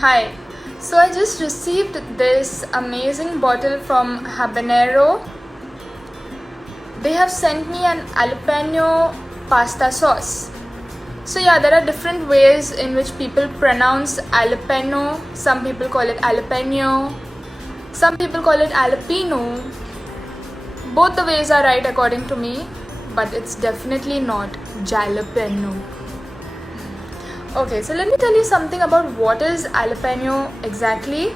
Hi. So I just received this amazing bottle from Habanero. They have sent me an jalapeno pasta sauce. So yeah, there are different ways in which people pronounce jalapeno. Some people call it jalapeno. Some people call it jalapeno. Both the ways are right according to me, but it's definitely not jalapeno. Okay, so let me tell you something about what is jalapeno exactly.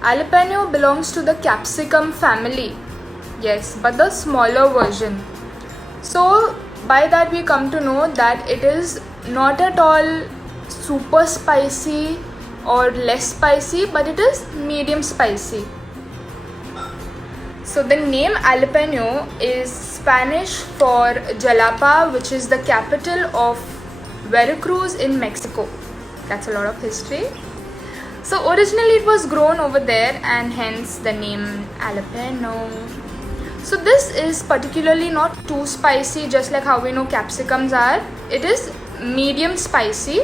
Jalapeno belongs to the capsicum family. Yes, but the smaller version. So by that we come to know that it is not at all super spicy or less spicy, but it is medium spicy. So the name jalapeno is Spanish for Jalapa, which is the capital of Veracruz in Mexico. That's a lot of history. So originally it was grown over there and hence the name jalapeno. So this is particularly not too spicy, just like how we know capsicums are. It is medium spicy,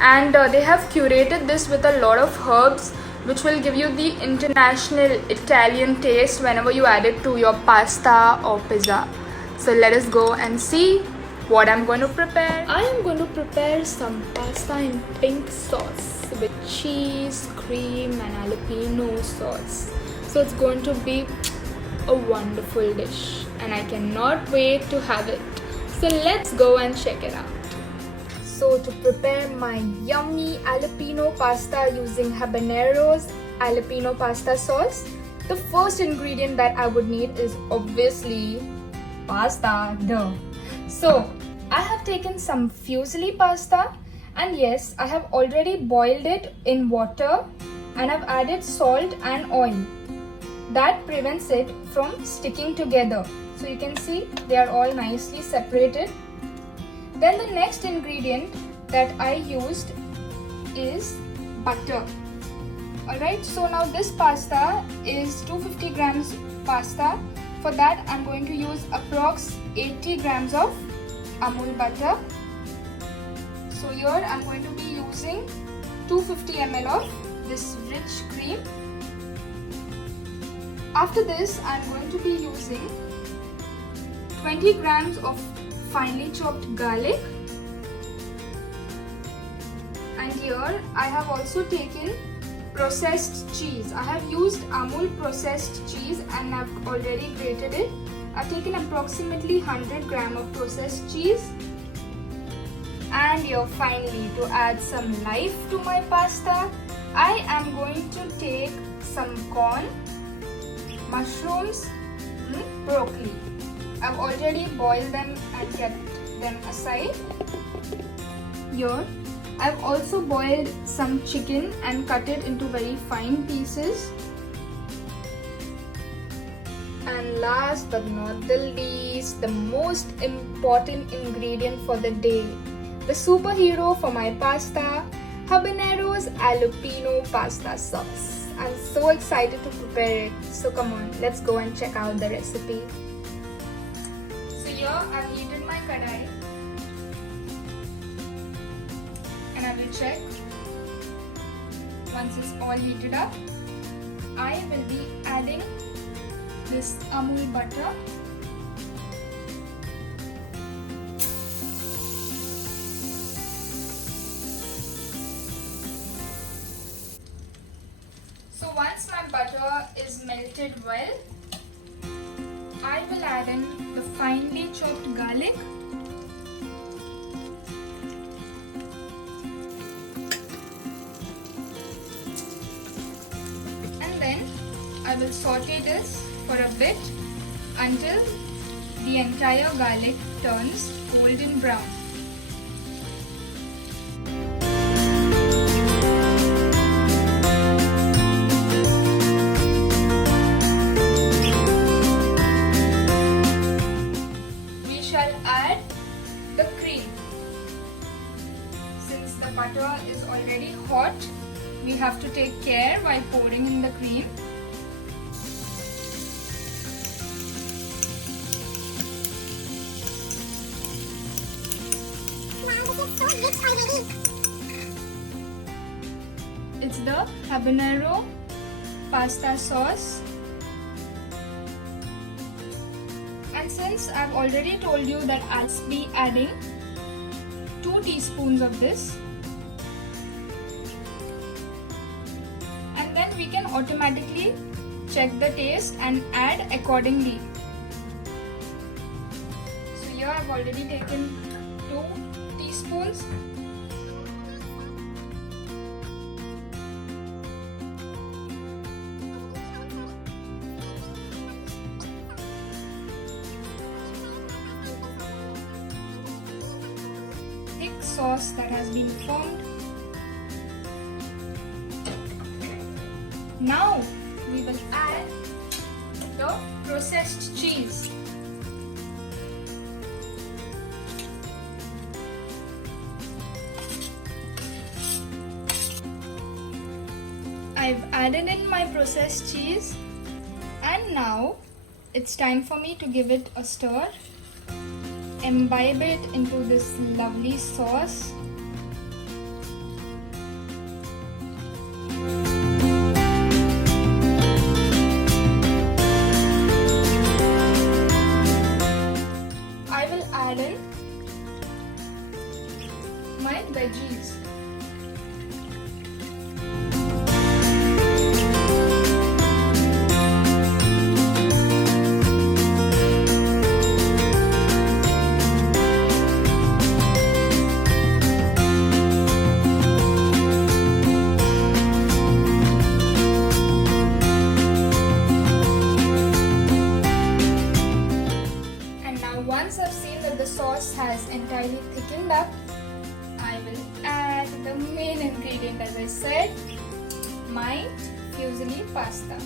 and they have curated this with a lot of herbs which will give you the international Italian taste whenever you add it to your pasta or pizza. So let us go and see what I'm going to prepare. I am going to prepare some pasta in pink sauce with cheese, cream and jalapeno sauce. So it's going to be a wonderful dish and I cannot wait to have it. So let's go and check it out. So to prepare my yummy jalapeno pasta using Habanero's jalapeno pasta sauce, the first ingredient that I would need is obviously pasta. Duh. So I have taken some fusilli pasta, and yes, I have already boiled it in water and I've added salt and oil. That prevents it from sticking together. So you can see they are all nicely separated. Then the next ingredient that I used is butter. Alright, so now this pasta is 250 grams pasta. For that I'm going to use approx 80 grams of Amul butter. So here I'm going to be using 250 ml of this rich cream. After this I'm going to be using 20 grams of finely chopped garlic, and here I have also taken processed cheese. I have used Amul processed cheese and I've already grated it. I've taken approximately 100 grams of processed cheese, and here finally, to add some life to my pasta, I am going to take some corn, mushrooms, broccoli. I've already boiled them and kept them aside. Here I've also boiled some chicken and cut it into very fine pieces. And last but not the least, the most important ingredient for the day, the superhero for my pasta, Habanero's jalapeno pasta sauce. I'm so excited to prepare it. So come on, let's go and check out the recipe. So here I've heated my kadai and I will check. Once it's all heated up, I will be adding this Amul butter. So once my butter is melted well, I will add in the finely chopped garlic, and then I will saute this for a bit until the entire garlic turns golden brown. We shall add the cream. Since the butter is already hot, we have to take care while pouring in the cream. it's the habanero pasta sauce. And since I've already told you that I'll be adding 2 teaspoons of this, and then we can automatically check the taste and add accordingly. So here I've already taken 2 teaspoons. Thick sauce that has been formed. Now we will add the processed cheese. I've added in my processed cheese, and now it's time for me to give it a stir. Imbibe it into this lovely sauce. I will add in my veggies. Once I've seen that the sauce has entirely thickened up, I will add the main ingredient, as I said, my fusilli pasta.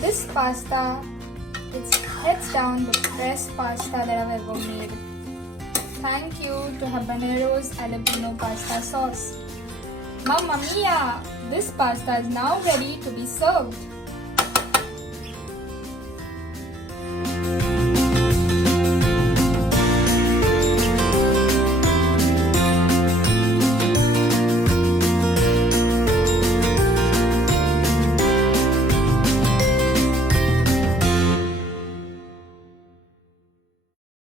This pasta, it's hands down the best pasta that I've ever made. Thank you to Habanero's Jalapeno pasta sauce. Mamma mia! This pasta is now ready to be served.